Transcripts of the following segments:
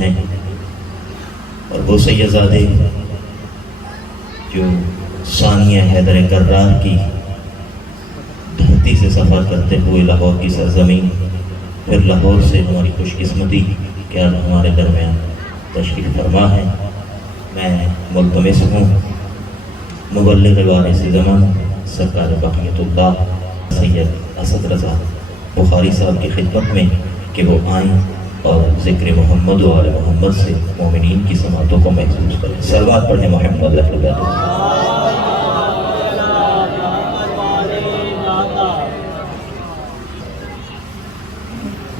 ہیں، اور وہ سیدزادے جو ثانیہ حیدر کرار کی دھرتی سے سفر کرتے ہوئے لاہور کی سرزمین، پھر لاہور سے ہماری خوش قسمتی کہ آج ہمارے درمیان تشریف فرما ہے۔ میں ملتمس ہوں مبلغ وارث زمان سرکار بقیت اللہ سید اسد رضا بخاری صاحب کی خدمت میں کہ وہ آئیں اور ذکر محمد و آل محمد سے مومنین کی سماعتوں کو محسوس کریں۔ صلوات پڑھیں محمد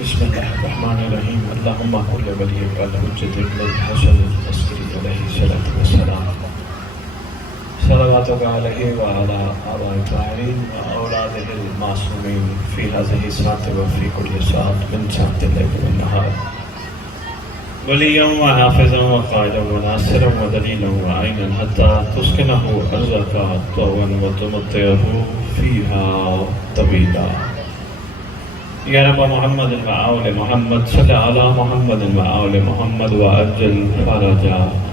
بسم اللہ الرحمن الرحیم۔ اللہم کل ولیک الحجۃ ابن الحسن العسکری علیہ الصلاۃ والسلام، صلواتک علیہ وعلی آبائہ الطاہرین واولادہ المعصومین فی ہذہ الساعۃ وفی کل ساعۃ من ساعۃ اللیل والنہار، ولیاً وحافظاً وقائدا وناصرا ودلیلا وعینا حتی تسکنہ ارضک طوعا وتمتعہ فیہا طویلا۔ یا رب محمد و آل محمد صلی علی محمد و آل محمد وعجل فرج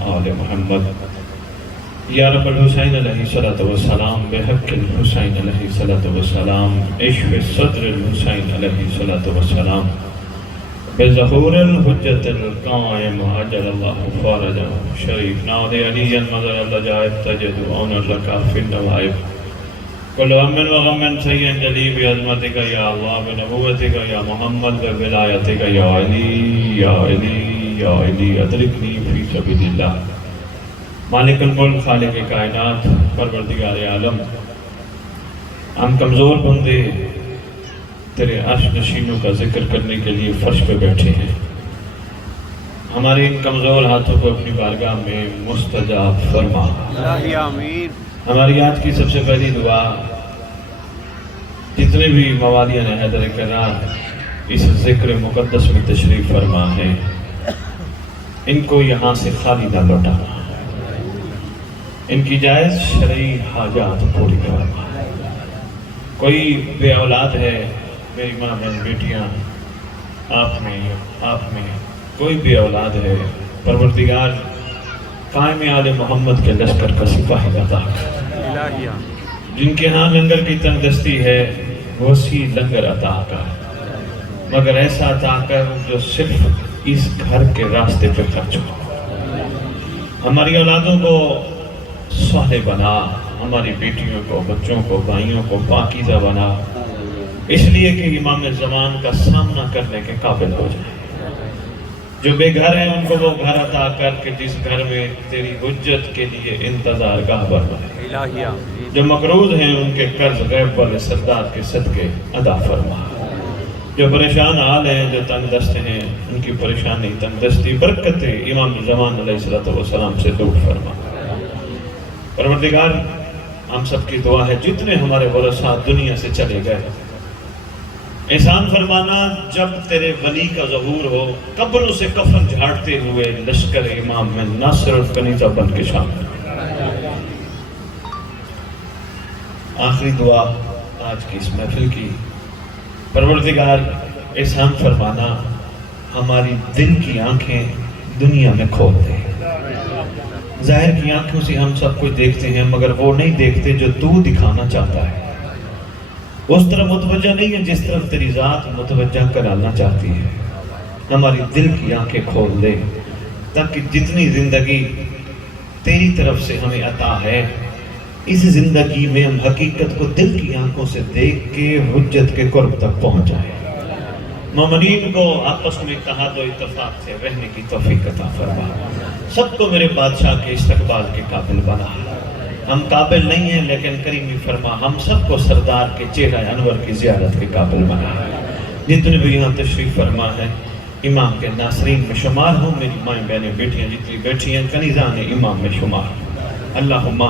آل محمد۔ یا رب الحسین علیہ الصلوۃ والسلام بحق الحسین علیہ الصلوۃ والسلام، اشف صدر الحسین علیہ الصلوۃ والسلام، بظہور الحجت القائم عجل اللہ فرج شریف ناد علی مظہر العجائب تجد عون لک فی النوائب، کل ہم و غم سید جلی بعظمتک یا اللہ بنبوتک یا محمد بولایتک یا علی یا علی یا علی ادرکنی فی سبیل اللہ۔ مالک الملک خالق کائنات پروردگار عالم، ہم کمزور بندے تیرے عرش نشینوں کا ذکر کرنے کے لیے فرش پہ بیٹھے ہیں، ہمارے ان کمزور ہاتھوں کو اپنی بارگاہ میں مستجاب فرما۔ آمین۔ ہماری آج کی سب سے پہلی دعا، جتنے بھی موالیان حیدر کرار اس ذکر مقدس میں تشریف فرما ہے، ان کو یہاں سے خالی نہ لوٹانا، ان کی جائز شرعی حاجات پوری کرنا۔ کوئی بے اولاد ہے، میری ماں بہن بیٹیاں آپ میں کوئی بے اولاد ہے، پروردگار قائم آل محمد کے لشکر کا سپاہی عطا کر، جن کے ہاں لنگر کی تنگ دستی ہے وسیع لنگر عطا کر، مگر ایسا عطا کر جو صرف اس گھر کے راستے پہ خرچ ہو۔ ہماری اولادوں کو صالح بنا، ہماری بیٹیوں کو، بچوں کو، بھائیوں کو پاکیزہ بنا، اس لیے کہ امام زمان کا سامنا کرنے کے قابل ہو جائے۔ جو بے گھر ہیں ان کو وہ گھر عطا کر کے جس گھر میں تیری حجت کے لیے انتظار گاہ بنائے۔ جو مقروض ہیں ان کے قرض غیب والے سردار کے صدقے ادا فرما۔ جو پریشان حال ہیں، جو تنگ دست ہیں، ان کی پریشانی تنگ دستی برکت امام زمان علیہ السلام سے دور فرما۔ پروردگار ہم سب کی دعا ہے جتنے ہمارے ورثاء دنیا سے چلے گئے، احسان فرمانا جب تیرے ولی کا ظہور ہو، قبروں سے کفن جھاڑتے ہوئے لشکر امام میں ناصر الکنیزہ بن کے شامل۔ آخری دعا آج کی اس محفل کی، پروردگار احسان فرمانا ہماری دل کی آنکھیں دنیا میں کھول دے۔ ظاہر کی آنکھوں سے ہم سب کچھ دیکھتے ہیں، مگر وہ نہیں دیکھتے جو تو دکھانا چاہتا ہے، اس طرح متوجہ نہیں ہے جس طرف تیری ذات متوجہ کرانا چاہتی ہے۔ ہماری دل کی آنکھیں کھول دے تاکہ جتنی زندگی تیری طرف سے ہمیں عطا ہے، اس زندگی میں ہم حقیقت کو دل کی آنکھوں سے دیکھ کے حجت کے قرب تک پہنچ جائیں۔ مومنین کو آپس میں اتحاد و اتفاق سے رہنے کی توفیق عطا فرما، سب کو میرے بادشاہ کے استقبال کے قابل بنا۔ ہم قابل نہیں ہیں لیکن کریمی فرما ہم سب کو سردار کے چہرہ انور کی زیارت کے قابل بنا۔ جتنے بھی یہاں تشریف فرما ہے امام کے ناصرین میں شمار ہوں، میری مائیں بہنیں بیٹیاں جتنی بیٹھی ہیں کنیزان امام میں شمار۔ اللہم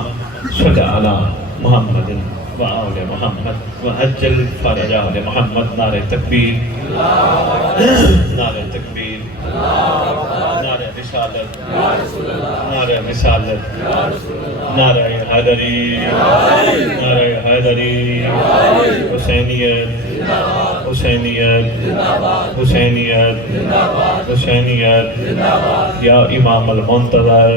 صلی علی محمد و آل محمد وعجل فرج آل محمد۔ نعرہ تکبیر، نعرہ تکبیر، نعرہ رسالت، نعرہ رسالت، نعرہ حیدری، نعرہ حیدری، حسینیت، حسینیت حسینیت حسینیت یا امام المنتظر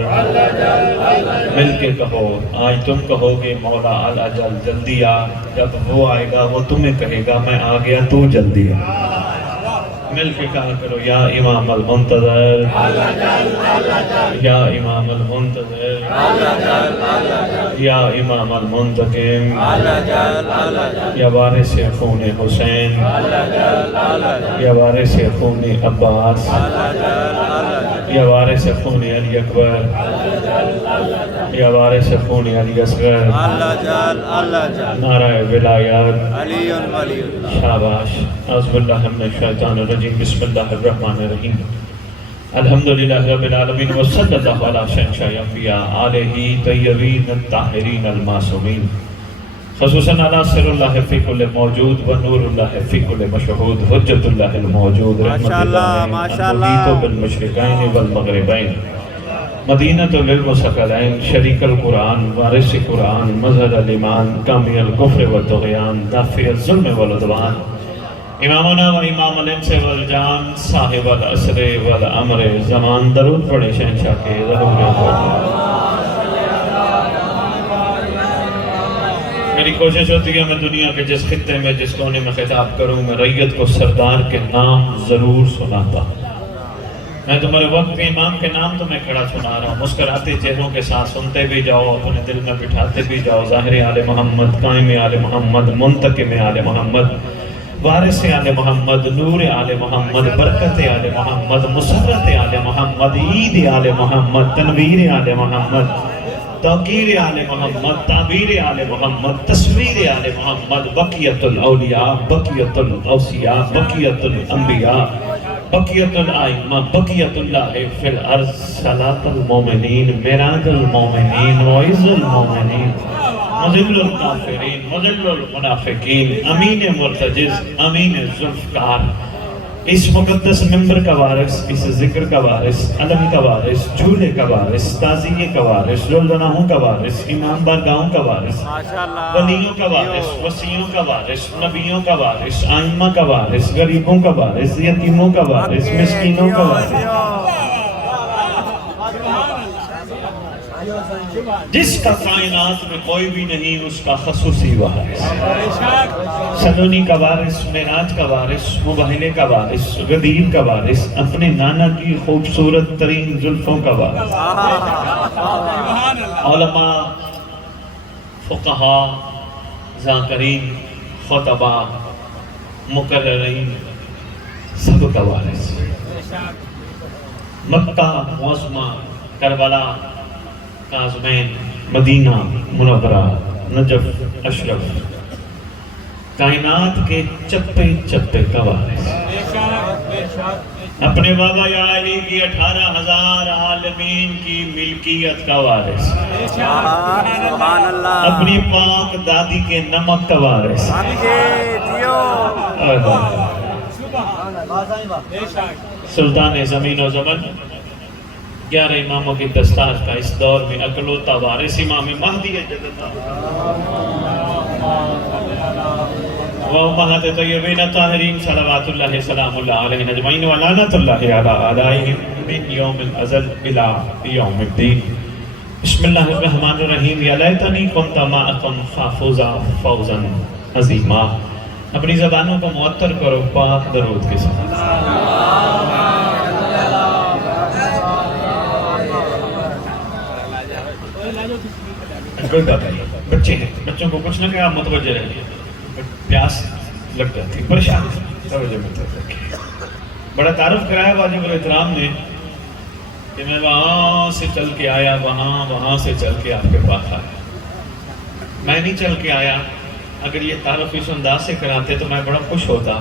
مل کے کہو، آج تم کہو گے مولا الاجل جلدی آ، جب وہ آئے گا وہ تمہیں کہے گا میں آ گیا تو جلدی آ۔ مل کے کہا کرو یا امام المنتظر یا امام المنتظر یا امام المنتقم یا وارث خون حسین یا وارث خون عباس یا وارث خون علی اکبر یا وارث خون علی اصغر، نعرہ ولایت، شاباش۔ اعوذ باللہ من الشیطان الرجیم، بسم اللہ الرحمن الرحیم، الحمدللہ رب العالمین، وصلی اللہ علی شہنشاہ انبیاء آلہ طیبین الطاہرین المعصومین، خصوصاً علی سر اللہ فی کل موجود و نور اللہ فی کل مشہود، حجت اللہ الموجود، رحمت اللہ المحیط بالمشرقین والمغربین، مدینۃ للمثقلین، شریک القرآن، وارث قرآن، مظہر الایمان، کامی الکفر والطغیان، دافع الظلم والعدوان، امامنا و امام الانس والجان، صاحب العصر والامر زمان۔ درود پڑھے شہنشاہ کے ظہور پر۔ میری کوشش ہوتی ہے میں دنیا کے جس خطے میں جس کونے میں خطاب کروں، میں ریت کو سردار کے نام ضرور سناتا ہوں۔ میں تمہارے وقت امام کے نام تمہیں کھڑا سنا رہا ہوں، مسکراتے چہروں کے ساتھ سنتے بھی جاؤ، اپنے دل میں بٹھاتے بھی جاؤ۔ ظاہر آل محمد، قائم آل محمد، منتقم آل محمد، وارث آل محمد، نور آل محمد، برکت آل محمد، مسرت آل محمد، عید آل محمد، تنویر آل محمد، توقیر آل محمد، تعبیر آل محمد، تصویر آل محمد، بقیت الاولیاء، بقیت الاوصیاء، بقیت الانبیاء، بقیت الائمہ، بقیت اللہ فی الارض، صلاة المومنین، معراج المومنین، وعز المومنین، مذل الکافرین، مذل المنافقین، امین مرتجز، امین ذوالفقار، اس مقدس ممبر کا وارث، اس ذکر کا وارث، علم کا وارث، جھولے کا وارث، تعزیے کا وارث، رولدناہوں کا وارث، امام بارگاہوں کا وارث، ولیوں کا وارث، وسیعوں کا وارث، نبیوں کا وارث، آئمہ کا وارث، غریبوں کا وارث، یتیموں کا وارث، مسکینوں کا وارث، جس کا کائنات میں کوئی بھی نہیں اس کا خصوصی وارث، سلونی کا وارث، معراج کا وارث، مباہلے کا وارث، غدیر کا وارث، اپنے نانا کی خوبصورت ترین زلفوں کا وارث، علماء، فقہاء، ذاکرین، خطباء، مقررین، سب کا وارث، مکہ معظمہ، کربلا، کاظمین، مدینہ منورہ، نجف، اشرف، کائنات کے چپے چپے کا وارث، اپنے بابا یا علی کی 18,000 عالمین کی ملکیت کا وارث، اپنی پاک دادی کے نمک کا وارث، سلطان زمین و زمن، 11 اماموں کی دستار کا اس دور میں اکلوتا وارث امام مہدی جدد وامہات طیبین طاہرین صلوات اللہ سلام اللہ علیہ اجمعین ولعنت اللہ علی اعدائہم من یوم الازل الى یوم الدین۔ بسم اللہ الرحمن الرحیم، یا لیتنی کنت معکم فافوزا فوزا عظیما۔ اپنی زبانوں کو معطر کرو پاک درود کے ساتھ۔ کوئی بات نہیں، بچے ہیں، بچوں کو کچھ نہ کہ آپ متوجہ رہیے، پیاس لگ جاتی، پریشان توجہ متوجہ رکھیے۔ بڑا تعارف کرایا واجب الاحترام نے کہ میں وہاں سے چل کے آیا، وہاں سے چل کے آپ کے پاس آیا۔ میں نہیں چل کے آیا، اگر یہ تعارف اس انداز سے کراتے تو میں بڑا خوش ہوتا۔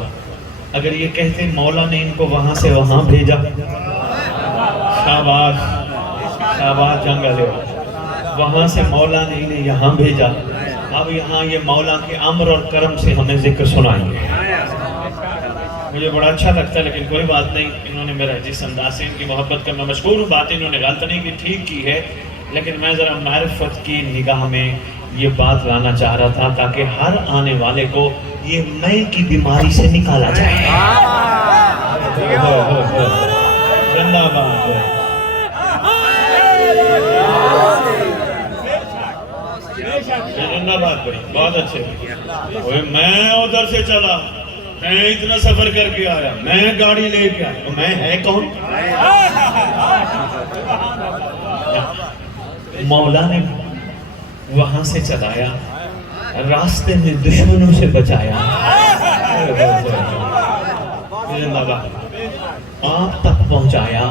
اگر یہ کہتے مولا نے ان کو وہاں سے وہاں بھیجا، شاباش شاباش جنگل ہے، وہاں سے مولا نے انہیں یہاں بھیجا، اب یہاں یہ مولا کے امر اور کرم سے ہمیں ذکر سنائیں گے۔ مجھے بڑا اچھا لگتا ہے، لیکن کوئی بات نہیں، انہوں نے میرا جس انداز سے ان کی محبت کا میں مشکور ہوں، بات انہوں نے غلط نہیں کی، ٹھیک کی ہے، لیکن میں ذرا معرفت کی نگاہ میں یہ بات لانا چاہ رہا تھا تاکہ ہر آنے والے کو یہ میں کی بیماری سے نکالا جائے. زندہ باد. زندہ باد بھائی, بہت اچھے. میں ادھر سے چلا, میں اتنا سفر کر کے آیا, میں گاڑی لے کے آیا, تو میں ہے کون؟ مولا نے وہاں سے چلایا, راستے میں دشمنوں سے بچایا, آپ تک پہنچایا,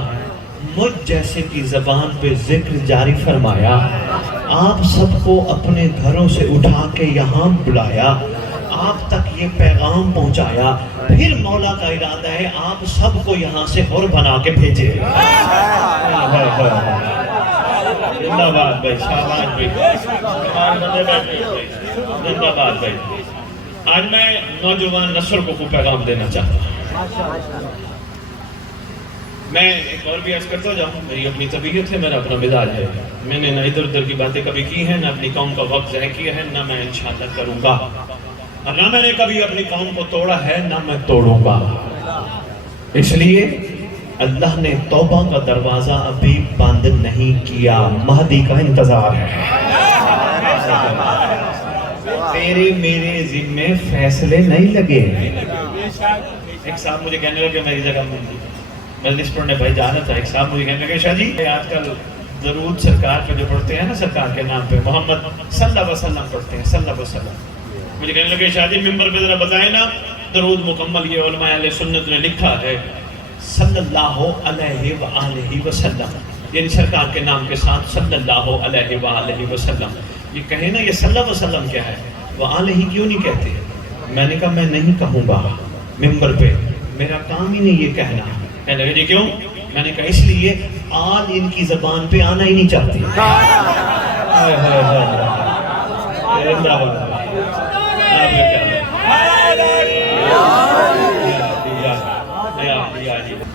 مجھ جیسے کی زبان پہ ذکر جاری فرمایا, آپ سب کو اپنے گھروں سے اٹھا کے یہاں بلایا, آپ تک یہ پیغام پہنچایا, پھر مولا کا ارادہ ہے آپ سب کو یہاں سے حر بنا کے بھیجے. زندہ باد بھائی, شاباش بھائی, زندہ باد بھائی. آج میں نوجوان نسل کو پیغام دینا چاہتا ہوں. میں ایک اور بھی عرض کرتا جاؤں, میری اپنی طبیعت ہے, میرا اپنا مزاج ہے. میں نے نہ ادھر ادھر کی باتیں کبھی کی ہیں, نہ اپنی قوم کا وقت ضائع کیا ہے, نہ میں انشاءاللہ کروں گا, اور نہ میں نے کبھی اپنی قوم کو توڑا ہے, نہ میں توڑوں گا. اس لیے اللہ نے توبہ کا دروازہ ابھی بند نہیں کیا, مہدی کا انتظار ہے. تیرے میرے ذمے فیصلے نہیں لگے. ایک صاحب مجھے کہنے لگے, میری جگہ مجلس پڑھنے بھائی جانا تھا, ایک صاحب مجھے کہنے لگے, شاہ جی آج کل درود سرکار پہ جو پڑھتے ہیں نا, سرکار کے نام پہ محمد صلی اللہ علیہ وسلم پڑھتے ہیں, صلی اللہ علیہ وسلم. مجھے کہنے لگے, شاہ جی ممبر پہ ذرا بتائیں نا درود مکمل, یہ علماء اہل سنت نے لکھا ہے صلی اللہ علیہ وآلہ وسلم, یعنی سرکار کے نام کے ساتھ صلی اللہ علیہ وآلہ وسلم. یہ کہیں نا یہ صلی اللہ علیہ وسلم کیا ہے, وآلہ کیوں نہیں کہتے؟ میں نے کہا میں نہیں کہوں گا ممبر پہ, میرا کام ہی نہیں یہ کہنا. کہنے لگے جی کیوں؟ میں نے کہا اس لیے آل ان کی زبان پہ آنا ہی نہیں چاہتی.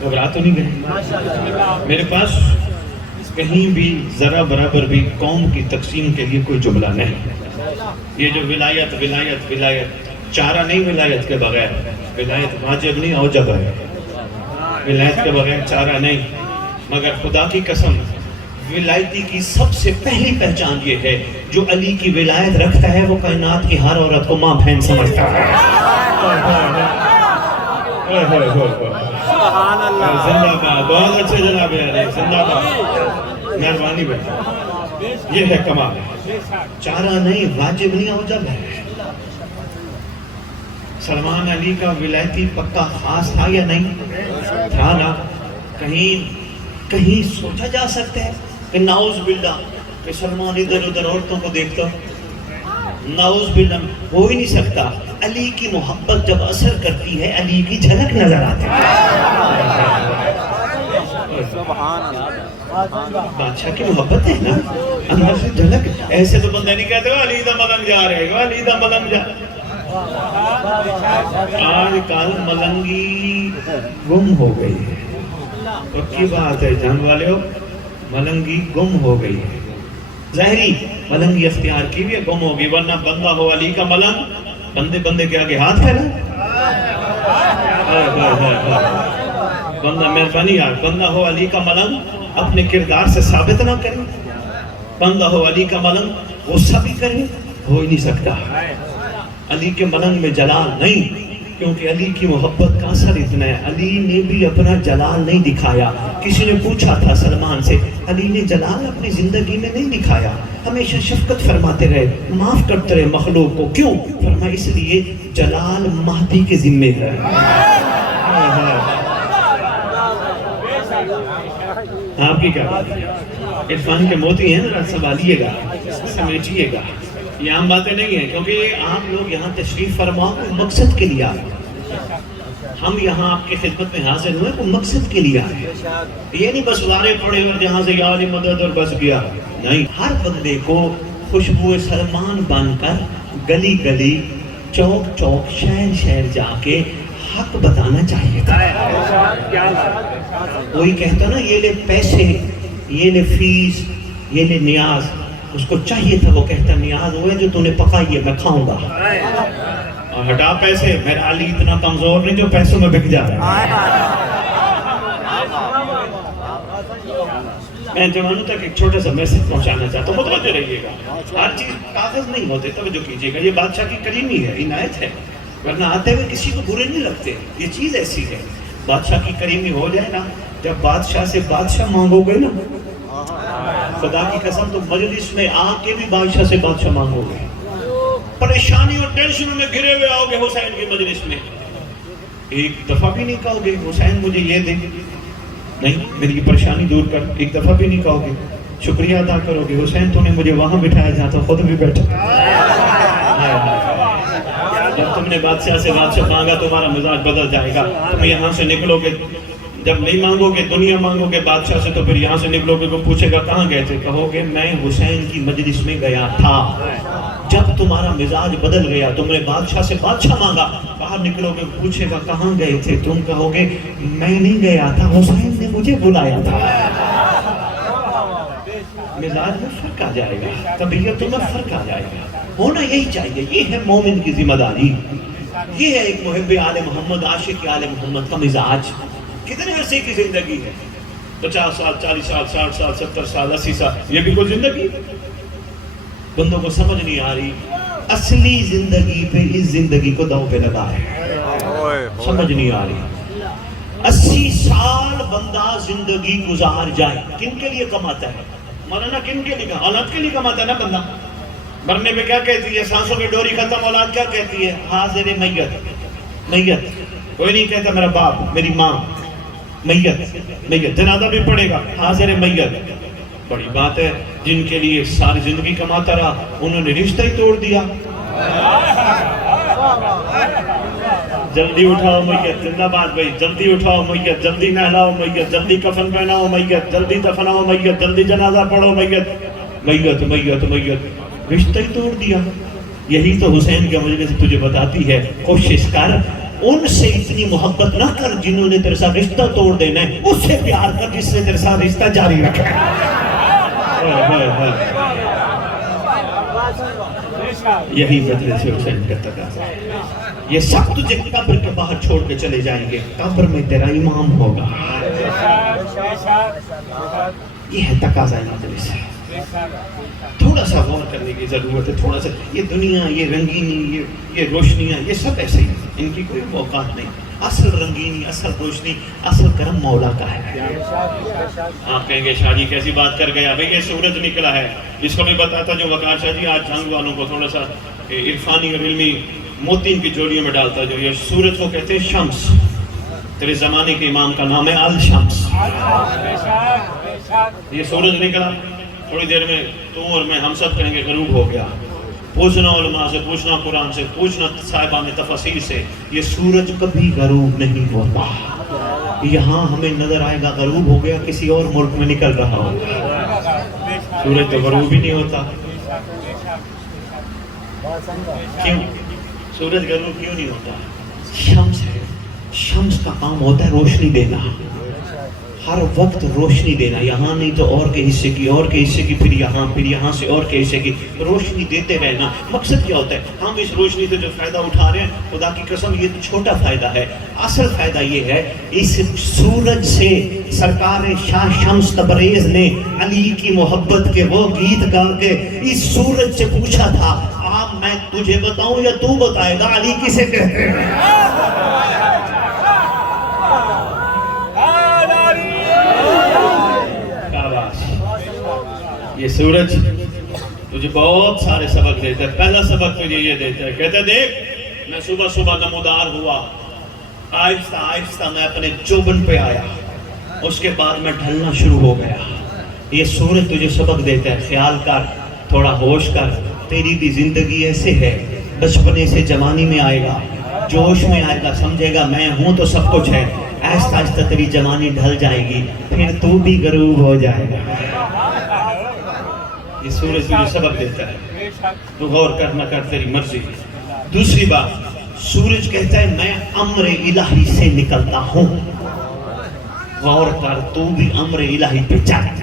گھبرا تو نہیں گئے؟ میرے پاس کہیں بھی ذرا برابر بھی قوم کی تقسیم کے لیے کوئی جملہ نہیں. یہ جو ولایت ولایت ولایت, چارہ نہیں ولایت کے بغیر, ولایت واجب نہیں اوجب ہے, ولایت کے بغیر چارہ نہیں. مگر خدا کی قسم ولایتی کی سب سے پہلی پہچان یہ ہے, جو علی کی ولایت رکھتا ہے وہ کائنات کی ہر عورت کو ماں بہن سمجھتا ہے. زندہ باد, بہت اچھے جناب علی, زندہ باد, مہربانی بھائی. یہ ہے کمال, چارہ نہیں, واجب نہیں اوجب ہے. سلمان علی کا ولایتی پکا خاص تھا یا نہیں تھا نا؟ کہیں سوچا جا سکتا ہے کہ نعوذ باللہ کہ سلمان ادھر ادھر عورتوں کو دیکھتا, نعوذ باللہ ہو ہی نہیں سکتا. علی کی محبت جب اثر کرتی ہے علی کی جھلک نظر آتی ہے. بادشاہ کی محبت ہے نا, اندر سے جھلک. ایسے تو بندے نہیں کہتے علی دا ملنگ جا رہے گا, علی دا ملنگ جا. آج کل ملنگی گم ہو گئی ہے, پکی بات ہے جان والے ہو, ملنگی گم ہو گئی ہے. ظاہری ملنگی اختیار کی بھی گم ہوگی, ورنہ بندہ ہو علی کا ملنگ, بندے بندے کے آگے ہاتھ پھیلا. بندہ مہربانی یار, بندہ ہو علی کا ملنگ اپنے کردار سے ثابت نہ کرے, بندہ ہو علی کا ملنگ غصہ بھی کرے, ہو ہی نہیں سکتا. علی کے ملنگ میں جلال نہیں, کیونکہ علی کی محبت کا اثر اتنا ہے. علی نے بھی اپنا جلال نہیں دکھایا. کسی نے پوچھا تھا سلمان سے, علی نے جلال اپنی زندگی میں نہیں دکھایا, ہمیشہ شفقت فرماتے رہے, معاف کرتے رہے مخلوق کو. کیوں؟ فرمایا اس لیے جلال مہدی کے ذمے ہے. آپ کی کیا بات ہے؟ عرفان کے موتی ہیں نا, سنبھالیے گا, سمیٹیے گا. یہ عام باتیں نہیں ہیں, کیونکہ آپ لوگ یہاں تشریف فرما کو مقصد کے لیے آئے. ہم یہاں آپ کی خدمت میں حاضر ہوئے کو مقصد کے لیے آئے. یہ نہیں بس وارے پڑے اور جہاں سے یا علی مدد اور بس گیا, نہیں. ہر بندے کو خوشبو سلمان بن کر گلی گلی, چوک چوک, شہر شہر جا کے حق بتانا چاہیے تھا. وہی کہتا نا, یہ لے پیسے, یہ لے فیس, یہ لے نیاز. اس کو چاہیے تھا وہ کہتا نیاز ہوئے جو تو نے پکائی ہے میں کھاؤں گا. اور ہٹا پیسے، میرا علی اتنا کمزور نہیں جو پیسوں میں بک جا رہا ہے۔ میں جوانوں تک ایک چھوٹا سا میسج پہنچانا چاہتا ہوں، متوجہ رہیے گا۔ ہر چیز کاغذ نہیں ہوتے، توجہ کیجیے گا، یہ بادشاہ کی کریمی ہے، عنایت ہے، ورنہ آتے ہوئے کسی کو برے نہیں لگتے، یہ چیز ایسی ہے۔ بادشاہ کی کریمی ہو جائے نا، جب بادشاہ سے بادشاہ مانگو گے نا، خدا کی قسم تو مجلس میں آ کے بھی بادشاہ سے بادشاہ مانگو گے۔ پریشانی اور ٹینشنوں میں گھرے ہوئے آؤ گے حسین کی مجلس میں، ایک دفعہ بھی نہیں کہو گے حسین مجھے یہ دے، نہیں میری پریشانی دور کر، ایک دفعہ بھی نہیں کہو گے، شکریہ ادا کرو گے حسین تو نے مجھے وہاں بٹھایا جہاں تو خود بھی بیٹھا۔ جب تم نے بادشاہ سے بادشاہ مانگا تمہارا مزاج بدل جائے گا، تم یہاں سے نکلو گے، جب نہیں مانگو گے دنیا مانگو گے بادشاہ سے، تو پھر یہاں سے نکلو گے، کو پوچھے گا کہاں گئے تھے، کہو گے میں حسین کی مجلس میں گیا تھا۔ جب تمہارا مزاج بدل گیا، تم نے بادشاہ سے بادشاہ مانگا، باہر نکلو گے پوچھے گا کہاں گئے تھے، تم کہو گے میں نہیں گیا تھا، حسین نے مجھے بلایا تھا۔ مزاج میں فرق آ جائے گا، طبیعتوں میں فرق آ جائے گا، ہونا یہی چاہیے۔ یہ ہے مومن کی ذمہ داری، یہ ہے ایک محب آل محمد، عاشق آل محمد کا مزاج۔ کتنے عرصے کی زندگی ہے، 50 سال، 40 سال، 60 سال، 70 سال، 80 سال، یہ بھی کوئی زندگی؟ بندوں کو سمجھ نہیں آ رہی، اصلی زندگی پہ اس زندگی کو داؤ پہ لگا ہے، سمجھ نہیں آ رہی۔ 80 سال بندہ زندگی گزار جائے، کن کے لیے کماتا ہے؟ مولانا کن کے لیے؟ اولاد کے لیے کماتا ہے نا بندہ۔ مرنے میں کیا کہتی ہے؟ سانسوں میں ڈوری ختم، اولاد کیا کہتی ہے؟ حاضر میت، میت۔ کوئی نہیں کہتا میرا باپ، میری ماں، میت، میت۔ جنازہ بھی پڑے گا، حاضر میت۔ بڑی بات ہے، جن کے لیے ساری زندگی کماتا رہا انہوں نے رشتہ ہی توڑ دیا۔ جلدی اٹھاؤ میت، زندہ باد بھائی، جلدی اٹھاؤ میت، جلدی نہلاؤ میت، جلدی کفن پہناؤ میت، جلدی دفناؤ میت، جلدی جنازہ پڑھو میت، میت میت میت، رشتہ ہی توڑ دیا۔ یہی تو حسین کے مجلس تجھے بتاتی ہے، کوشش کر ان سے اتنی محبت نہ کر جنہوں نے تیرے ساتھ رشتہ توڑ دینا ہے، اس سے پیار کر جس سے تیرے ساتھ رشتہ جاری رکھا ہے۔ یہی مجلس حسین کا تقاضا ہے۔ یہ سب تجھے قبر کے باہر چھوڑ کے چلے جائیں گے، قبر میں تیرا امام ہوگا۔ یہ ہے تقاضا مجلس ہے۔ تھوڑا سا غور کرنے کی ضرورت ہے، تھوڑا سا۔ یہ دنیا، یہ رنگینی، یہ روشنیاں، یہ سب ایسے ہی، ان کی کوئی اوقات نہیں۔ اصل رنگینی، اصل روشنی، اصل کرم مولا کا ہے۔ آپ کہیں گے شاہ جی کیسی بات کر گیا؟ بھئی یہ سورج نکلا ہے، اس کو میں بتاتا جو وقار شاہ جی آج جنگ والوں کو تھوڑا سا عرفانی اور علمی موتین کی جوڑیوں میں ڈالتا، جو یہ سورج کو کہتے ہیں شمس، تیرے زمانے کے امام کا نام ہے الشمس۔ یہ سورج نکلا، تھوڑی دیر میں تو اور میں ہم سب کہیں گے غروب ہو گیا۔ پوچھنا علماء سے، پوچھنا قرآن سے، پوچھنا صاحبان تفاسیر سے، یہ سورج کبھی غروب نہیں ہوتا۔ یہاں ہمیں نظر آئے گا غروب ہو گیا، کسی اور ملک میں نکل رہا ہو، سورج تو غروب ہی نہیں ہوتا۔ کیوں سورج غروب کیوں نہیں ہوتا؟ شمس ہے، شمس کا کام ہوتا ہے روشنی دینا، ہر وقت روشنی دینا، یہاں نہیں تو اور کے حصے کی، اور کے حصے کی، پھر یہاں سے اور کے حصے کی، روشنی دیتے رہنا۔ مقصد کیا ہوتا ہے؟ ہم اس روشنی سے جو فائدہ اٹھا رہے ہیں، خدا کی قسم یہ چھوٹا فائدہ ہے، اصل فائدہ یہ ہے اس سورج سے سرکار شاہ شمس تبریز نے علی کی محبت کے وہ گیت گا کے اس سورج سے پوچھا تھا، آپ میں تجھے بتاؤں یا تو بتائے گا علی کسے کہتے ہیں؟ یہ سورج تجھے بہت سارے سبق دیتا ہے۔ پہلا سبق تجھے یہ دیتا ہے، کہتا ہے دیکھ میں صبح صبح نمودار ہوا، آہستہ آہستہ میں اپنے چوبن پہ آیا، اس کے بعد میں ڈھلنا شروع ہو گیا۔ یہ سورج تجھے سبق دیتا ہے، خیال کر، تھوڑا ہوش کر، تیری بھی زندگی ایسے ہے، بچپنے سے جوانی میں آئے گا، جوش میں آئے گا، سمجھے گا میں ہوں تو سب کچھ ہے، آہستہ آہستہ تیری جوانی ڈھل جائے گی، پھر تو بھی غروب ہو جائے گا۔ یہ سورج تجھے سبق دیتا ہے، تو غور کر نہ کر تیری مرضی۔ دوسری بات، سورج کہتا ہے میں امر الہی سے نکلتا ہوں، غور کر تو بھی امر الہی پہ چل۔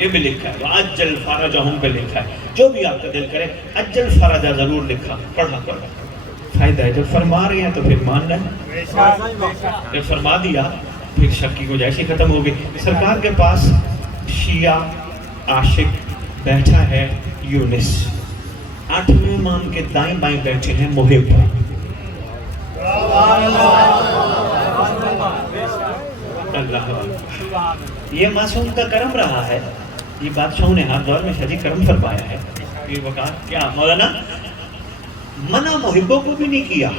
یہ بھی لکھا ہے اجل فرجہم پہ لکھا ہے. جو بھی آپ کا دل کرے اجل فرجہ ضرور لکھا, پڑھا کرو, فائدہ ہے. جب فرما رہے ہیں تو پھر مان لیں, جب فرما دیا پھر شک کی گنجائش ہی ختم ہو گئی. سرکار کے پاس شیعہ عاشق بیٹھا ہے یونس, 8ویں امام کے دائیں بائیں بیٹھے ہیں محب. اللہ یہ معصوم کا کرم رہا ہے, یہ بادشاہوں نے ہر دور میں شدی کرم فرمایا ہے. یہ وقار کیا مولانا منع محبوں کو بھی نہیں کیا,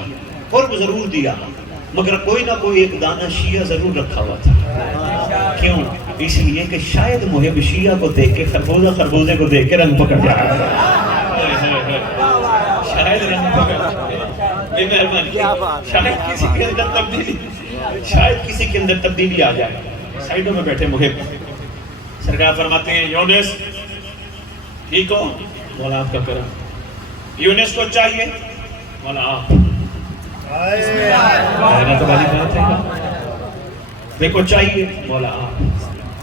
قرب ضرور دیا, مگر کوئی نہ کوئی ایک دانہ شیعہ ضرور رکھا ہوا تھا. کیوں؟ اس لیے کہ شاید محب شیعہ کو دیکھ کے خربوزہ خربوزے کو دیکھ کے رنگ پکڑ جائے, شاید رنگ پکڑ, بے مہربانی, شاید کسی کے اندر تبدیلی, شاید کسی کے اندر تبدیلی آ جائے. سائیڈوں میں بیٹھے محب. سرکار فرماتے ہیں یونس ٹھیک ہو؟ مولا آپ کا کرم. یونس کو چاہیے؟ مولا آپ. حیرت والی بات ہے. دیکھو چاہیے؟ مولا آپ.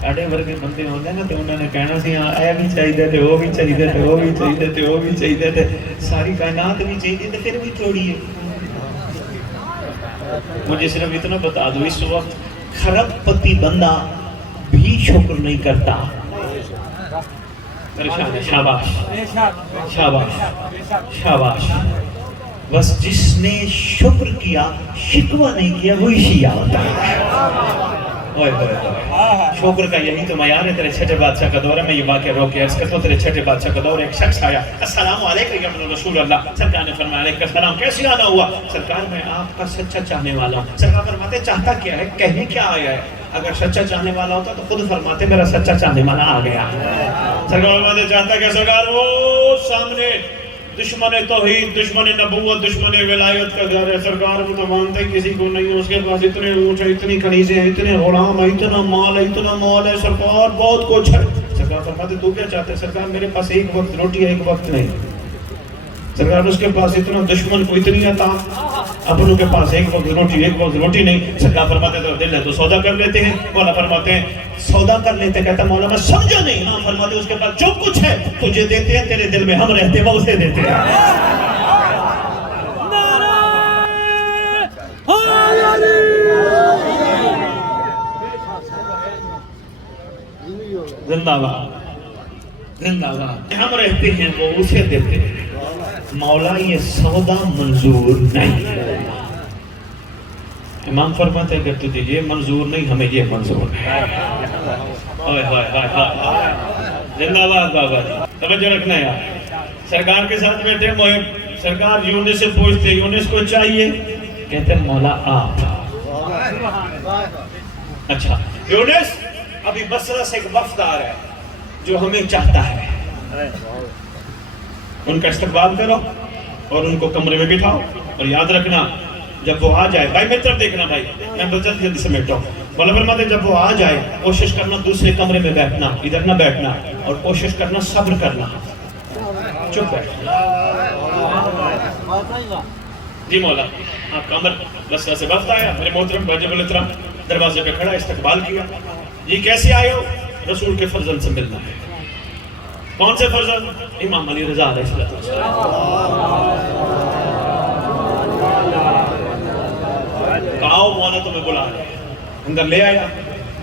ساڑھے ورگے بندے ہوندے نا تو انہوں نے کہنا سی آیا بھی چاہیے تھے, وہ بھی چاہیے تھے, وہ بھی چاہیے تھے, وہ بھی چاہیے تھے, ساری کائنات بھی چاہیے تھے, پھر بھی چھوڑیے. مجھے صرف اتنا بتا دو, اس وقت خراب پتی بندہ بھی شکر نہیں کرتا. شاباش شاباش شاباش. بس جس نے شکر کیا شکوہ نہیں کیا وہی شیعہ ہوتا ہے. شکر کا یہی تو معیار ہے. تیرے چھٹے بادشاہ کا دور ہے, میں یہ واقعہ روک کے عرض کرتا ہوں. تیرے چھٹے بادشاہ کا دور, ایک شخص آیا, السلام علیکم یا رسول اللہ. سرکار نے فرمایا علیکم السلام, کیسے آنا ہوا؟ سرکار میں آپ کا سچا چاہنے والا ہوں. سرکار فرماتے چاہتا کیا ہے, کہنے کیا آیا ہے؟ اگر سچا چاہنے والا ہوتا تو خود فرماتے میرا سچا چاہنے والا آ گیا. سرکار فرماتے چاہتا کیا؟ سرکار وہ سامنے دشمن توحید, دشمن نبوت, دشمن ولایت کا گھر ہے. سرکار وہ تو مانتے کسی کو نہیں, اس کے پاس اتنے اونٹ ہیں, اتنی کنیزیں ہیں, اتنے غلام ہیں, اتنا مال ہے, اتنا مال ہے. سرکار بہت کچھ ہے. سرکار فرماتے تو کیا چاہتے ہیں؟ سرکار میرے پاس ایک وقت روٹی ہے, ایک وقت نہیں. سرکار اس کے پاس اتنا, دشمن کو اتنی عطا, اپنوں کے پاس ایک وقت روٹی نہیں. سرکار فرماتے تو دل ہے تو سودا کر لیتے ہیں. مولا فرماتے ہیں سودا کر لیتے. کہتا مولا میں سمجھا نہیں. ہاں فرماتے اس کے پاس جو کچھ ہے تجھے دیتے ہیں, تیرے دل میں ہم رہتے ہیں, وہ اسے دیتے ہیں. زندہ باد زندہ باد. ہم رہتے ہیں, وہ اسے دیتے ہیں. مولا یہ سودا منظور نہیں. امام فرماتے ہیں کہ تجھے یہ منظور نہیں, ہمیں یہ منظور ہے. زندہ باد بابا جی, توجہ رکھنا یار. سرکار کے ساتھ بیٹھے محب. سرکار یونس سے پوچھتے یونس کو چاہیے؟ کہتے ہیں مولا آپ. اچھا یونس, ابھی بصرہ سے ایک وفد آ رہا ہے جو ہمیں چاہتا ہے. ان کا استقبال کرو اور ان کو کمرے میں بٹھاؤ, اور یاد رکھنا جب وہ آ جائے, بھائی میری طرف دیکھنا بھائی, میں بہت جلدی سمیٹتا ہوں. مولا فرماتے ہیں جب وہ آ جائے کوشش کرنا دوسرے کمرے میں بیٹھنا, ادھر نہ بیٹھنا, اور کوشش کرنا صبر کرنا, چپ بیٹھنا. جی مولا آپ کا امر بصرہ سے وفد آیا, میرے محترم واجب الاحترام دروازے پہ کھڑا, استقبال کیا. جی کیسے آئے ہو؟ رسول کے فرزند سے ملنا ہے. کون سے فرزند؟ امام علی رضا علیہ السلام. کہاؤ مولا تمہیں بلا رہے ہیں. اندر لے آیا,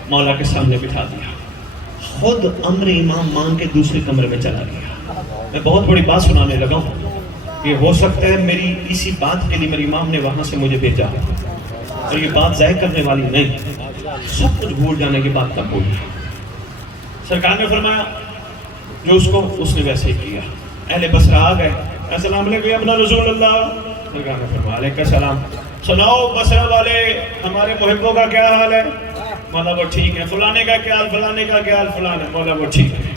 مولا کے سامنے بٹھا دیا. خود امر امام مان کے دوسرے کمرے میں چلا گیا. میں بہت بڑی بات سنانے لگا ہوں. یہ ہو سکتا ہے میری اسی بات کے لیے میری امام نے وہاں سے مجھے بھیجا, اور یہ بات ضائع کرنے والی نہیں. سب کچھ بھول جانے کے بعد تب بھول. سرکار نے فرمایا جو اس کو اس نے ویسے ہی کیا. اہل بصرہ آ گئے, السلام علیکم یا ابن رسول اللہ. سرکار نے فرمایا علیکم السلام. سناؤ بصرہ والے ہمارے محبوں کا کیا حال ہے؟ مولا وہ ٹھیک ہے. فلانے کا کیا حال, فلانے کا کیا حال, فلانے. مولا وہ ٹھیک ہے.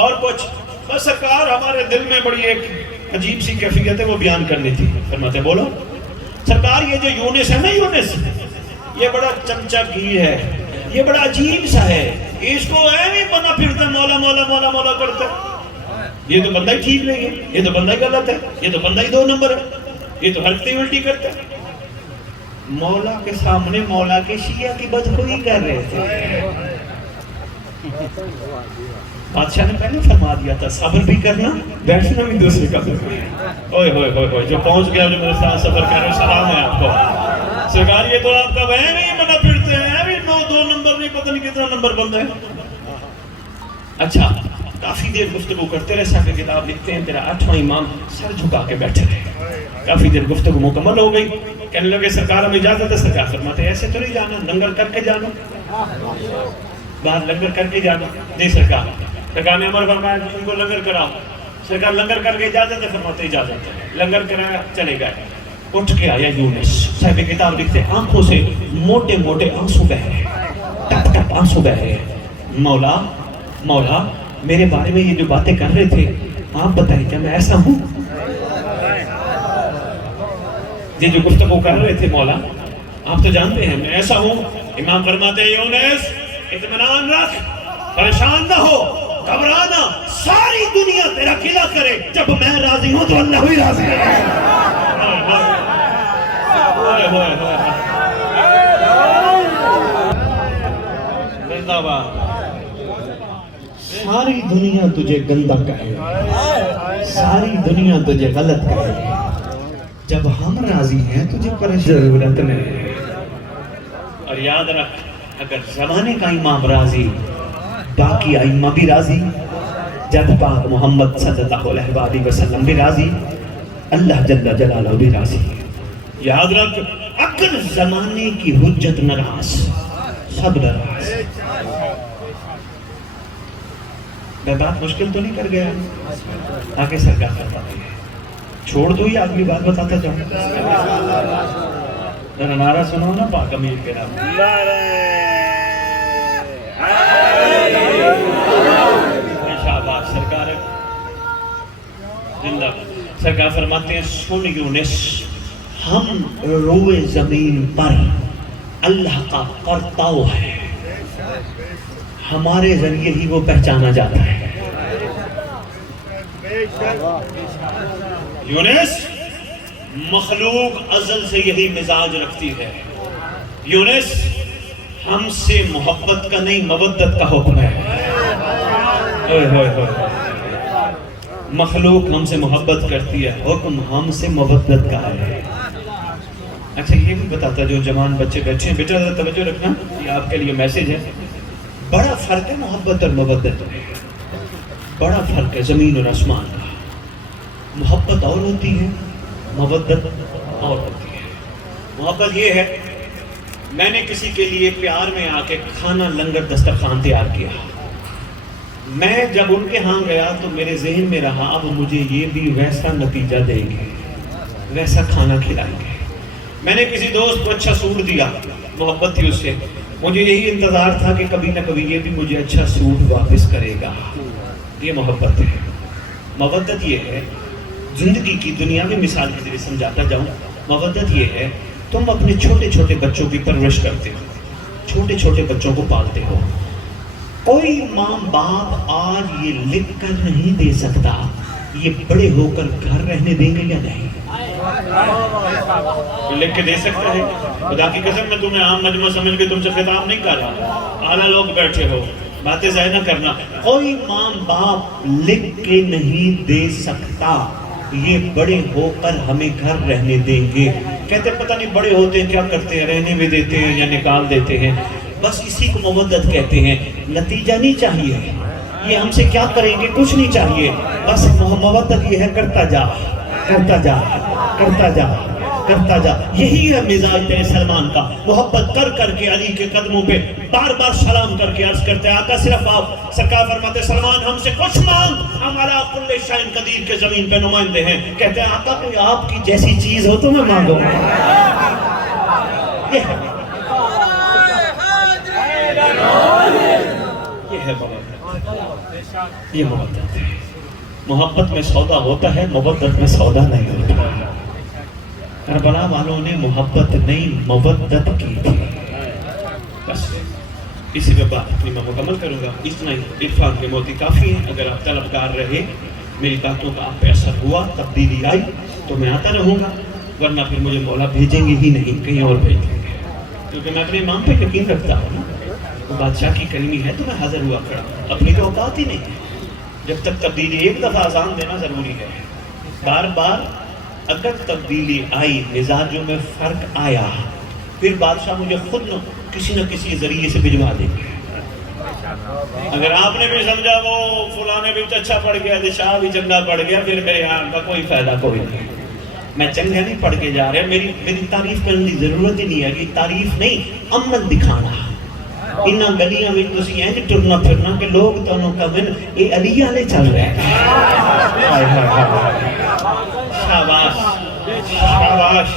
اور کچھ؟ بس سرکار ہمارے دل میں بڑی ایک عجیب سی کیفیت ہے, وہ بیان کرنی تھی. فرماتے بولو. سرکار یہ جو یونس ہے نا, یونس یہ بڑا چمچا گھی ہے, یہ بڑا عجیب سا ہے, اس کو ایویں بنا پھرتا مولا مولا مولا مولا کرتا. یہ تو بندہ ہی ٹھیک نہیں ہے, یہ تو بندہ ہی غلط ہے, یہ تو بندہ ہی 2 نمبر ہے, یہ تو حرکتیں الٹی کرتا ہے. مولا کے سامنے مولا کے شیعہ کی بدخوئی کر رہے تھے. بادشاہ نے پہلے فرما دیا تھا صبر بھی کرنا، بیٹھنا بھی دوسرے کا کرنا۔ اوئے ہوئے ہوئے ہوئے، جو پہنچ گیا جو میرے ساتھ سفر کر رہے ہیں، سلام ہے آپ کو۔ سرکار یہ تو آپ کا وہم ہی منع پھرتے ہیں، ابھی 9 نمبر نہیں، پتہ نہیں کتنا نمبر بند ہے۔ اچھا، کافی دیر گفتگو کرتے رہے، صاحب کتاب لکھتے ہیں تیرا 8واں امام سر جھکا کے بیٹھے رہے۔ کافی دیر گفتگو مکمل ہو گئی، کہنے لگے سرکار ہمیں اجازت ہے۔ سرکار فرماتے ایسے تو نہیں جانا، لنگر کر کے جانا، باہر لنگر کر کے جانا۔ نہیں سرکار، سرکار نے امر فرمایا کہ ان کو لنگر کراؤ۔ سرکار لنگر کر کے اجازت ہے، فرماتے اجازت ہے۔ لنگر کرایا، چلے گئے۔ اٹھ کے آیا یونس، صاحب کتاب لکھتے آنکھوں سے موٹے موٹے آنسو بہ رہے، ٹپ ٹپ آنسو بہ رہے۔ مولا مولا، میرے بارے میں یہ جو باتیں کر رہے تھے، آپ بتائیں کیا میں ایسا ہوں؟ یہ جو گفتگو کر رہے تھے مولا، آپ تو جانتے ہیں میں ایسا ہوں۔ امام فرماتے ہیں یونس اطمینان رکھ، پریشان نہ ہو، گھبرانا، ساری دنیا تیرا قلعہ کرے، جب میں راضی ہوں تو اللہ بھی راضی ہے۔ زندہ باد۔ ساری دنیا تجھے گندا کہے، ساری دنیا تجھے غلط کہے، جب ہم راضی ہیں تجھے پریشان ضرورت نہیں۔ اور یاد رکھ، اگر زمانے کا امام راضی، باقی ائمہ بھی راضی، جب پاک محمد صلی اللہ علیہ وسلم بھی راضی، اللہ جل جلالہ بھی راضی۔ یاد رکھ، اگر زمانے کی حجت ناراض، سب ناراض۔ میں بات مشکل تو نہیں کر گیا؟ آگے سرکار فرماتے ہیں، چھوڑ دو یا اگلی بات بتاتا جاؤں؟ ذرا نعرہ سنو نا پاک امیر کے نام۔ شاباش سرکار، زندہ۔ سرکار فرماتے ہیں سن یونس، ہم روئے زمین پر اللہ کا کرتاؤ ہے، ہمارے ذریعے ہی وہ پہچانا جاتا ہے۔ یونس، مخلوق ازل سے یہی مزاج رکھتی ہے۔ یونس، ہم سے محبت کا نہیں مودت کا حکم ہے۔ مخلوق ہم سے محبت کرتی ہے، حکم ہم سے مودت کا ہے۔ اچھا یہ بھی بتاتا جو جوان بچے بیٹھے ہیں، بیٹا توجہ رکھنا، یہ آپ کے لیے میسج ہے۔ بڑا فرق ہے محبت اور مودت میں، بڑا فرق ہے زمین اور آسمان کا۔ محبت اور ہوتی ہے، مودت اور ہوتی ہے۔ محبت یہ ہے، میں نے کسی کے لیے پیار میں آ کے کھانا لنگر دسترخوان تیار کیا، میں جب ان کے ہاں گیا تو میرے ذہن میں رہا اب مجھے یہ بھی ویسا نتیجہ دیں گے، ویسا کھانا کھلائیں گے۔ میں نے کسی دوست کو اچھا سوٹ دیا، محبت تھی اس سے، مجھے یہی انتظار تھا کہ کبھی نہ کبھی یہ بھی مجھے اچھا سوٹ واپس کرے گا۔ یہ محبت ہے۔ مودت یہ ہے، زندگی کی دنیاوی مثال کے ذریعے سمجھاتا جاؤں، مودت یہ ہے تم اپنے چھوٹے چھوٹے بچوں کی پرورش کرتے ہو، چھوٹے چھوٹے بچوں کو پالتے ہو۔ کوئی ماں باپ آج یہ لکھ کر نہیں دے سکتا یہ بڑے ہو کر گھر رہنے دیں گے یا نہیں۔ لکھ کے دے سکتا ہے؟ خدا کی قسم میں تمہیں عام مجمع سمجھ کے تم سے خطاب نہیں کر رہا، اعلیٰ لوگ بیٹھے ہو، باتیں ضائع نہ کرنا۔ کوئی ماں باپ لکھ کے نہیں دے سکتا یہ بڑے ہو کر ہمیں گھر رہنے دیں گے۔ کہتے پتہ نہیں بڑے ہوتے ہیں کیا کرتے ہیں، رہنے بھی دیتے ہیں یا نکال دیتے ہیں، بس اسی کو مودت کہتے ہیں۔ نتیجہ نہیں چاہیے، یہ ہم سے کیا کریں گے کچھ نہیں چاہیے، بس مودت یہ ہے کرتا جا کرتا جا کرتا جا کرتا جا۔ یہی ہے مزاج تیرے سلمان کا، محبت کر کر کے علی کے قدموں پہ بار بار سلام کر کے عرض کرتے ہیں آقا صرف آپ۔ سرکار فرماتے سلمان ہم سے کچھ مانگ، ہم علی کل شیء قدیر کے زمین پہ نمائندے ہیں۔ کہتے ہیں آقا کوئی آپ کی جیسی چیز ہو تو میں مانگوں۔ یہ ہے یہ محبت ہے۔ محبت میں سودا ہوتا ہے، محبت میں سودا نہیں ہوتا۔ کربلا والوں نے محبت نہیں مودت کی تھی۔ بس اسی پہ بات اپنی میں مکمل کروں گا۔ اتنا ہی عرفان کے موتی کافی ہیں۔ اگر آپ طلبگار رہے، میری باتوں کا آپ پہ اثر ہوا، تبدیلی آئی تو میں آتا رہوں گا، ورنہ پھر مجھے مولا بھیجیں گے ہی نہیں، کہیں اور بھیج دیں گے، کیونکہ میں اپنے امام پہ یقین رکھتا ہوں۔ وہ بادشاہ کی کریمی ہے تو میں حاضر ہوا کھڑا، اپنی تو اوقات ہی نہیں ہے۔ جب تک تبدیلی، ایک دفعہ اذان دینا ضروری ہے، بار بار اگر تبدیلی آئی، مزاجوں میں فرق آیا، پھر بادشاہ مجھے خود کسی نہ کسی ذریعے سے بھجوا دیں گے۔ اگر آپ نے بھی سمجھا وہ فلانے بھی اچھا پڑھ گیا، شاہ بھی چنگا پڑھ گیا، پھر میرے یہاں کا کوئی فائدہ کوئی نہیں۔ میں چنگا نہیں پڑھ کے جا رہا، میری تعریف کرنے کی ضرورت ہی نہیں ہے، کہ تعریف نہیں، عمل دکھانا۔ انہاں گلیاں میں تسی اینج ٹرنا پھرنا کہ لوگ تانوں کہن اے علی والے چل رہے ہیں۔ شاباش شاباش،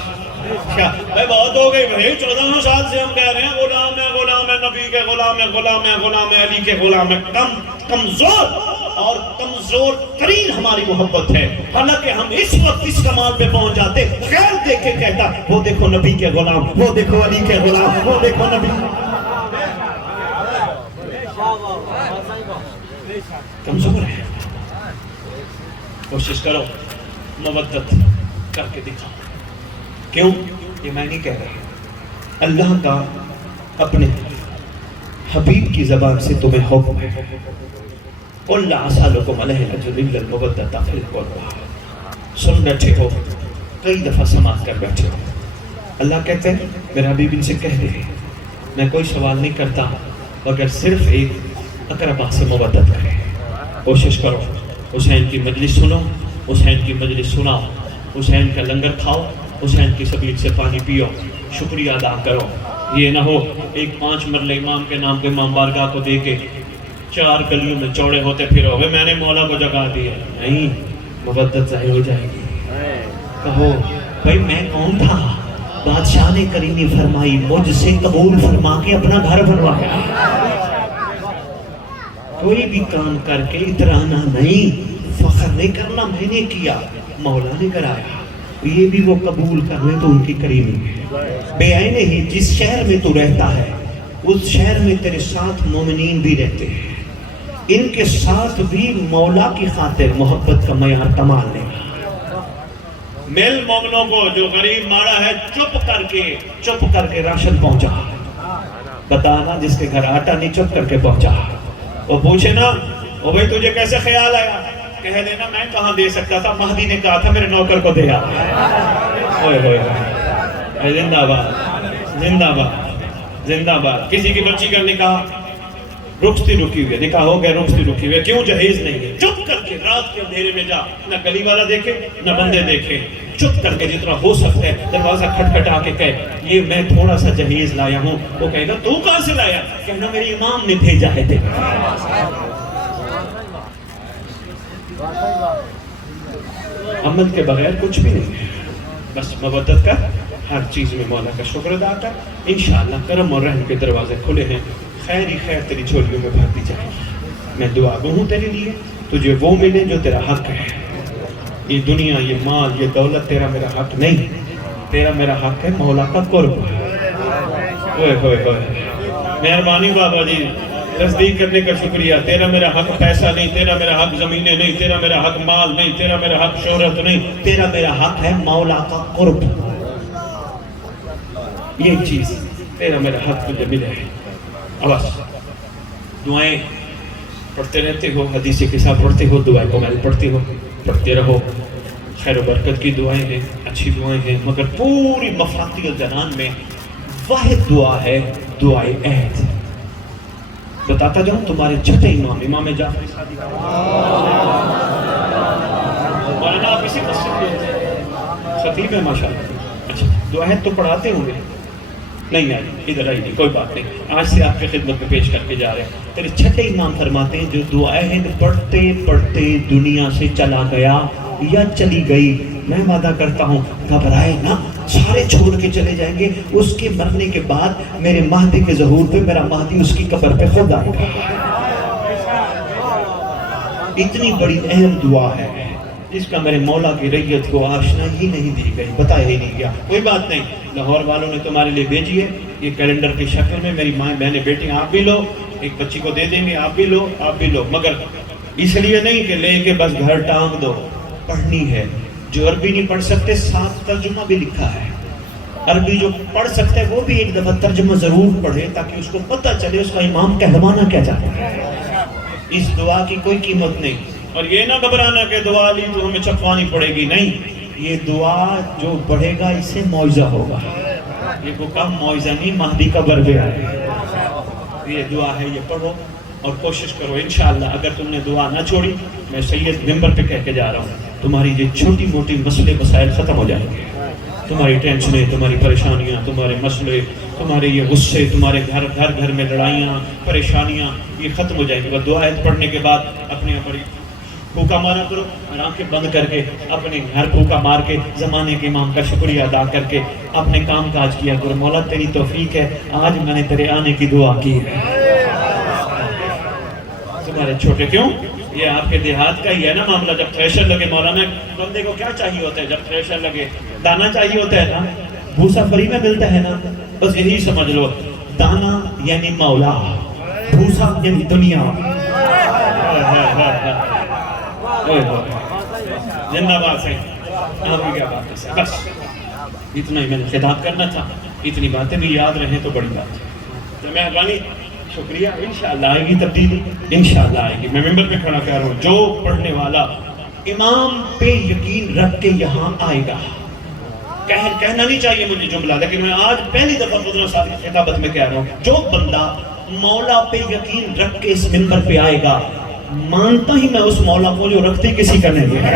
میں بہت ہو گئی بھائی، 14 سال سے ہم کہہ رہے ہیں غلام ہے، غلام ہے، نبی کے غلام ہے، غلام ہے، غلام ہے، علی کے غلام ہے۔ کمزور اور کمزور ترین ہماری محبت ہے، حالانکہ ہم اس وقت اس کمال پہ پہنچ جاتے، خیر دیکھ کے کہتا وہ دیکھو نبی کے غلام، وہ دیکھو علی کے غلام، وہ دیکھو نبی۔ کمزور ہے، کوشش کرو مودت کر کے دکھاؤ۔ کیوں؟ یہ میں نہیں کہہ رہا، اللہ کا اپنے حبیب کی زبان سے تمہیں حکم ہے، قُلْ لَا أَسْأَلُكُمْ عَلَيْهِ أَجْرًا إِلَّا الْمَوَدَّةَ فِي الْقُرْبَى۔ سن بیٹھے ہو، کئی دفعہ سماعت کر بیٹھے ہو، اللہ کہتے ہیں میرے حبیب ان سے کہہ دے میں کوئی سوال نہیں کرتا مگر صرف ایک اقربا سے مودت کرے۔ کوشش کرو حسین کی مجلس سنو، حسین کی مجلس سناؤ، حسین کا لنگر کھاؤ، حسین کی سبیل سے پانی پیو، شکریہ ادا کرو۔ یہ نہ ہو ایک 5 مرلے امام کے نام کے امام بارگاہ کو دے کے 4 گلیوں میں چوڑے ہوتے پھرو گے میں نے مولا کو جگا دیا، نہیں، مودت ظاہر ہو جائے گی۔ کہو بھائی میں کون تھا، بادشاہ نے کریمی فرمائی مجھ سے قبول فرما کے اپنا گھر بنوایا۔ کوئی بھی کام کر کے اترانا نہیں، فخر نہیں کرنا میں نے کیا، مولا نے کرایا، یہ بھی وہ قبول کر لیں تو ان کی کریمی ہے۔ بے عین ہی جس شہر میں تو رہتا ہے اس شہر میں تیرے ساتھ مومنین بھی رہتے ہیں، ان کے ساتھ بھی مولا کی خاطر محبت کا معیار کمال لے گا۔ مل مومنوں کو جو غریب مارا ہے چپ کر کے راشن پہنچا، بتانا جس کے گھر آٹا نہیں چپ کر کے پہنچا۔ وہ پوچھے نا وہ بھائی تجھے کیسے خیال آیا، کہہ دینا میں کہاں دے سکتا تھا، مہدی نے کہا تھا میرے نوکر کو دے آ۔ ہوئے ہوئے ہوئے، زندہ باد زندہ باد زندہ باد۔ کسی کی بچی کا نکاح رخصتی رکی ہوئی ہے، نکاح ہو گیا رخصتی رکی ہوئی ہے، کیوں جہیز نہیں ہے، چپ کر کے رات کے اندھیرے میں جا، نہ گلی والا دیکھے نہ بندے دیکھے، چپ کر کے جتنا ہو سکتا ہے دروازہ کھٹکھٹا کے کہے یہ میں تھوڑا سا جہیز لایا ہوں۔ وہ کہے گا تو کہاں سے لایا، کہنا میرے امام نے بھیجا ہے تیرے۔ عمل کے بغیر کچھ بھی نہیں ہے، بس مودت کر، ہر چیز میں مولا کا شکر ادا کر، انشاءاللہ کرم اور رحم کے دروازے کھلے ہیں، خیر ہی خیر تیری جھولیوں میں بھرتی جائے گی۔ میں دعا گو ہوں تیرے لیے، تجھے وہ ملے جو تیرا حق ہے۔ یہ دنیا، یہ مال، یہ دولت تیرا میرا حق نہیں، تیرا میرا حق ہے مولا کا قرب۔ ہوئے ہوئے ہوئے، مہربانی بابا جی، تصدیق کرنے کا شکریہ۔ تیرا میرا حق پیسہ نہیں، تیرا میرا حق زمینیں نہیں، تیرا میرا حق مال نہیں، تیرا میرا حق شہرت نہیں، تیرا میرا حق ہے مولا کا قرب۔ یہ چیز تیرا میرا حق تجھے ملے ہے۔ بس دعائیں پڑھتے رہتے ہو، حدیث کے ساتھ پڑھتے ہو، دعائیں کمال پڑھتے ہو، پڑھتے رہو، خیر و برکت کی دعائیں ہیں، اچھی دعائیں ہیں، مگر پوری مفاقی الجنان میں واحد دعا ہے دعائے عہد۔ بتاتا جاؤں تمہارے چھٹے امام جعفری صادق، مولانا آپ اسی مسجد کے خطیب ہیں ماشاءاللہ، اچھا دعا عہد تو پڑھاتے ہوں گے؟ نہیں آئی، ادھر آئی نہیں، کوئی بات نہیں، آج سے آپ کی خدمت میں پیش کر کے جا رہے ہیں۔ تیرے چھٹے امام فرماتے ہیں جو دعا عہد پڑھتے پڑھتے دنیا سے چلا گیا یا چلی گئی، میں وعدہ کرتا ہوں گھبرائے نہ، سارے چھوڑ کے چلے جائیں گے، اس کے مرنے کے بعد میرے مہدی کے ظہور پہ میرا مہدی اس کی قبر پہ خود آئے گا۔ اتنی بڑی اہم دعا ہے جس کا میرے مولا کی ریت کو آشنا ہی نہیں دی گئی، بتایا ہی نہیں گیا۔ کوئی بات نہیں، لاہور والوں نے تمہارے لیے بھیجی ہے یہ کیلنڈر کی شکل میں، میری مائیں بہنیں بیٹی آپ بھی لو، ایک بچی کو دے دیں گے، آپ بھی لو، آپ بھی لو، مگر اس لیے نہیں کہ لے کے بس گھر ٹانگ دو، پڑھنی ہے۔ جو عربی نہیں پڑھ سکتے 7 ترجمہ بھی لکھا ہے، عربی جو پڑھ سکتا ہے وہ بھی ایک دفعہ ترجمہ ضرور پڑھے تاکہ اس کو پتہ چلے اس کا امام کہلوانا کیا چاہتا ہے. اس دعا کی کوئی قیمت نہیں. اور یہ نہ گھبرانا کہ دعا لی تو ہمیں چھپوانی پڑے گی، نہیں، یہ دعا جو پڑھے گا اس سے معجزہ ہوگا. یہ کو کم معجزہ نہیں، مہدی کا بربے آئے. یہ دعا ہے، یہ پڑھو اور کوشش کرو. انشاءاللہ اگر تم نے دعا نہ چھوڑی، میں سید ممبر پہ کہہ کے جا رہا ہوں، تمہاری یہ چھوٹی موٹی مسئلے مسائل ختم ہو جائیں گے. تمہاری ٹینشنیں، تمہاری پریشانیاں، تمہارے مسئلے، تمہارے یہ غصے، تمہارے گھر میں لڑائیاں، پریشانیاں، یہ ختم ہو جائیں گی. بس دعا پڑھنے کے بعد اپنے اوپر پھوکا مارا کرو، اور آنکھیں بند کر کے اپنے گھر پھوکا مار کے زمانے کے امام کا شکریہ ادا کر کے اپنے کام کاج کیا کرو. مولا تیری توفیق ہے، آج میں نے تیرے آنے کی دعا کی ہے. تمہارے چھوٹے کیوں؟ یہ آپ کے دیہات کا ہی ہے نا معاملہ. جب تھریشر لگے، مولانا بندے کو کیا چاہیے ہوتا ہے جب تھریشر لگے؟ دانا چاہیے ہوتا ہے نا، بھوسا فری میں ملتا ہے نا. بس یہی سمجھ لو، دانا یعنی مولا، بھوسا یعنی دنیا. زندہ باد ہے. آپ کی کیا بات ہے؟ بس اتنا ہی میں نے خطاب کرنا تھا. اتنی باتیں بھی یاد رہیں تو بڑی بات ہے. تو مہربانی، شکریہ. انشاءاللہ آئے گی تبدیلی، انشاءاللہ آئے گی. میں ممبر پہ کھڑا کہہ رہا ہوں، جو پڑھنے والا امام پہ یقین رکھ کے یہاں آئے گا، کہنا نہیں چاہیے مجھے جملہ، لیکن میں آج پہلی دفعہ 15 سال کی خطابت میں کہہ رہا ہوں، جو بندہ مولا پہ یقین رکھ کے اس ممبر پہ آئے گا، مانتا ہی میں اس مولا کو جو رکھتے کسی کا نہیں ہے.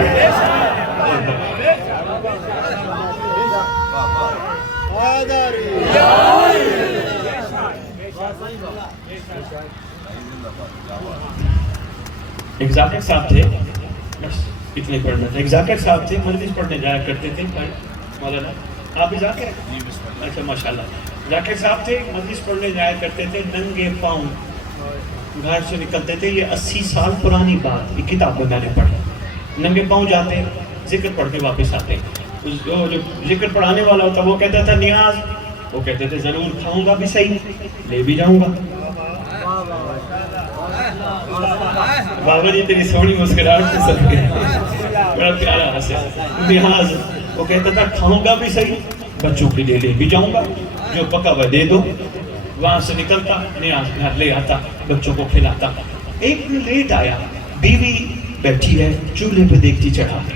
ایک ذاکر صاحب تھے، بس اتنے پڑھنا تھا. ایک ذاکر صاحب تھے، مجلس پڑھنے جایا کرتے تھے. مولانا آپ بھی ذاکر ہیں؟ اچھا ماشاءاللہ. ذاکر صاحب تھے، مجلس پڑھنے جایا کرتے تھے، ننگے پاؤں گھر سے نکلتے تھے. یہ 80 سال پرانی بات، یہ کتاب میں نے پڑھا. ننگے پاؤں جاتے، ذکر پڑھ کے واپس آتے. جو ذکر پڑھانے والا ہوتا وہ کہتا تھا نیاز، وہ کہتے تھے ضرور کھاؤں گا بھی صحیح، لے بھی جاؤں گا. بابا جی تیری سونی مسکراہٹ سے سب کے بڑا پیارا ہنسے. نیاز، وہ کہتا تھا کھاؤں گا بھی صحیح، بچوں کے لیے لے بھی جاؤں گا، جو پکا ہوا دے دو. وہاں سے نکلتا، نیاز گھر لے آتا، بچوں کو کھلاتا. ایک دن لیٹ آیا، بیوی بیٹھی ہے چولہے پہ دیکھتی چڑھا ہے،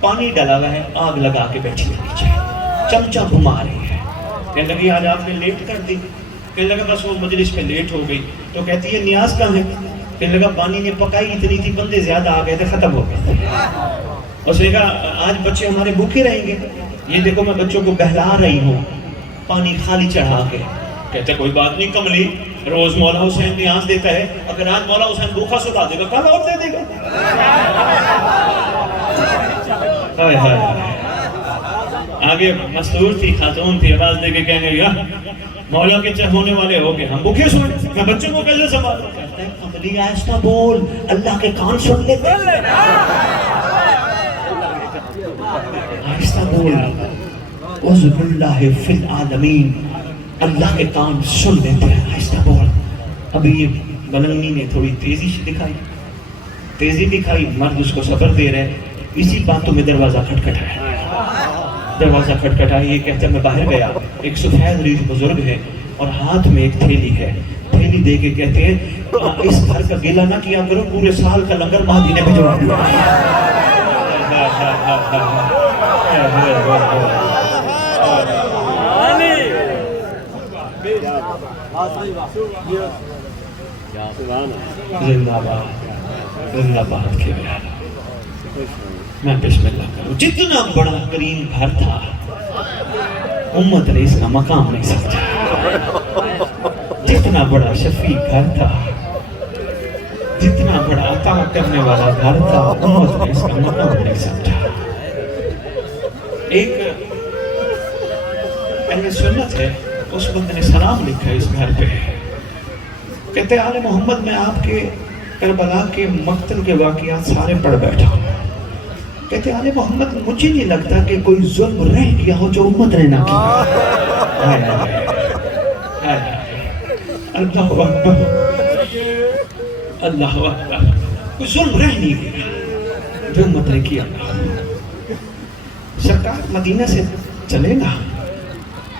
پانی ڈالا ہوا ہے، آگ لگا کے بیٹھی ہے نیچے، چمچہ گھما رہی ہے. کہنے لگی آج آپ نے لیٹ کر دی. کہنے لگا بس وہ مجلس پہ لیٹ ہو گئی. تو کہتی ہے نیاز کہاں ہے؟ کہنے لگا پانی نے پکائی اتنی تھی، بندے زیادہ آ گئے تھے، ختم ہو گئے. اس نے کہا آج بچے ہمارے بھوکے رہیں گے، یہ دیکھو میں بچوں کو بہلا رہی ہوں پانی خالی چڑھا کے. کہتے کوئی بات نہیں کملی، روز مولا حسین نیاز دیتا ہے، اگر آج مولا حسین بھوکا سلا دے گا کل اور دے دے گا. ہائے ہائے. آگے مستور تھی، خاتون تھی، آواز دے کے کہنے لگا مولا کے ہونے والے ہو گئے، ہم بھوکے سوئے، میں بچوں کو کیسے سنبھالوں؟ کہتے ہیں کملی آہستہ بول، اللہ کے کان سن لیتے. آہستہ بول، عزب اللہ فی العالمین، اللہ کے کان سن لیتے ہیں. آہستہ بول. ابھی یہ بلنگی نے تھوڑی تیزی دکھائی، مرد اس کو صبر دے رہے. اسی باتوں میں دروازہ کھٹکھٹایا. یہ کہتے ہیں میں باہر گیا، ایک سفید ریش بزرگ ہے اور ہاتھ میں ایک تھیلی ہے. تھیلی دے کے کہتے ہیں اس گھر کا گیلا نہ کیا کرو، پورے سال کا لنگر مہدی نے بھجوا دیا. زندہ باد کے بیان. میں بسم اللہ کروں. جتنا بڑا کریم گھر تھا، امت نے اس کا مقام نہیں سمجھا. جتنا بڑا شفیع گھر تھا، جتنا بڑا عطا کرنے والا گھر تھا، امت نے اس کا مقام نہیں سمجھا. ایک اہل سنت ہے، اس بندے نے سلام لکھا ہے اس گھر پہ. کہتے آل محمد میں آپ کے کربلا کے مقتل کے واقعات سارے پڑھ بیٹھا ہوں. کہتے آل محمد مجھے نہیں لگتا کہ کوئی ظلم رہ گیا ہو جو امت نے نہ کیا. اللہ اکبر، اللہ اکبر. کوئی ظلم رہ نہیں گیا جو امت نے کیا. سرکار مدینہ سے چلے گا،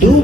2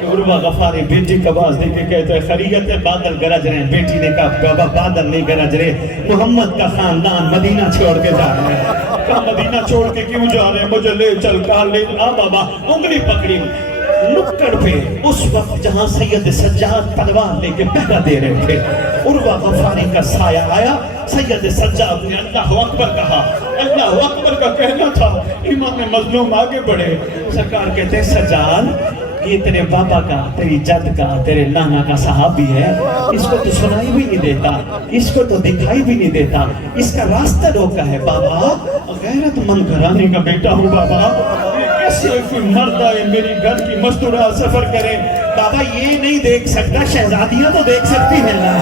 کہ عروہ غفاری بیٹی کا باز دے کے کہتے ہیں خیریت ہے بادل گرج رہے ہیں. بیٹی نے کہا بابا بادل نہیں گرج رہے, محمد کا خاندان مدینہ چھوڑ کے جا رہے ہیں. کہا مدینہ چھوڑ کے کیوں جا رہے ہیں, مجھے لے چل. کہا لے آ بابا. انگلی پکڑی نکڑ پہ اس وقت جہاں سید سجاد تلوار لے کے پہرا دے رہے تھے, عروہ غفاری کا سایہ آیا. سید سجاد نے اللہ اکبر کہا. اللہ اکبر کا کہنا تھا. امام مظلوم آگے بڑھے. سرکار کہتے ہیں سجاد یہ تیرے بابا کا, تیری جد کا, تیرے نانا کا صحابی ہے, اس کو تو سنائی بھی نہیں دیتا, اس کو تو دکھائی بھی نہیں دیتا, اس کا راستہ روکا ہے. بابا غیرت مند گھرانے کا بیٹا ہوں بابا, کیسے کوئی مرد آئے میری گھر کی مستورہ سفر کرے. بابا یہ نہیں دیکھ سکتا, شہزادیاں تو دیکھ سکتی ہیں نا.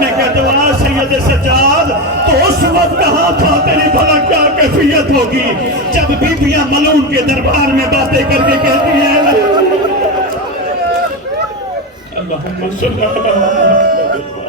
میں کہتا ہوں سید سجاد تو اس وقت کہاں تھا, تیری بھلا کیا کیفیت ہوگی جب بیبیاں ملعون کے دربار میں باتیں کر کے کہتی ہیں اللہم صلی اللہ علیہ وسلم.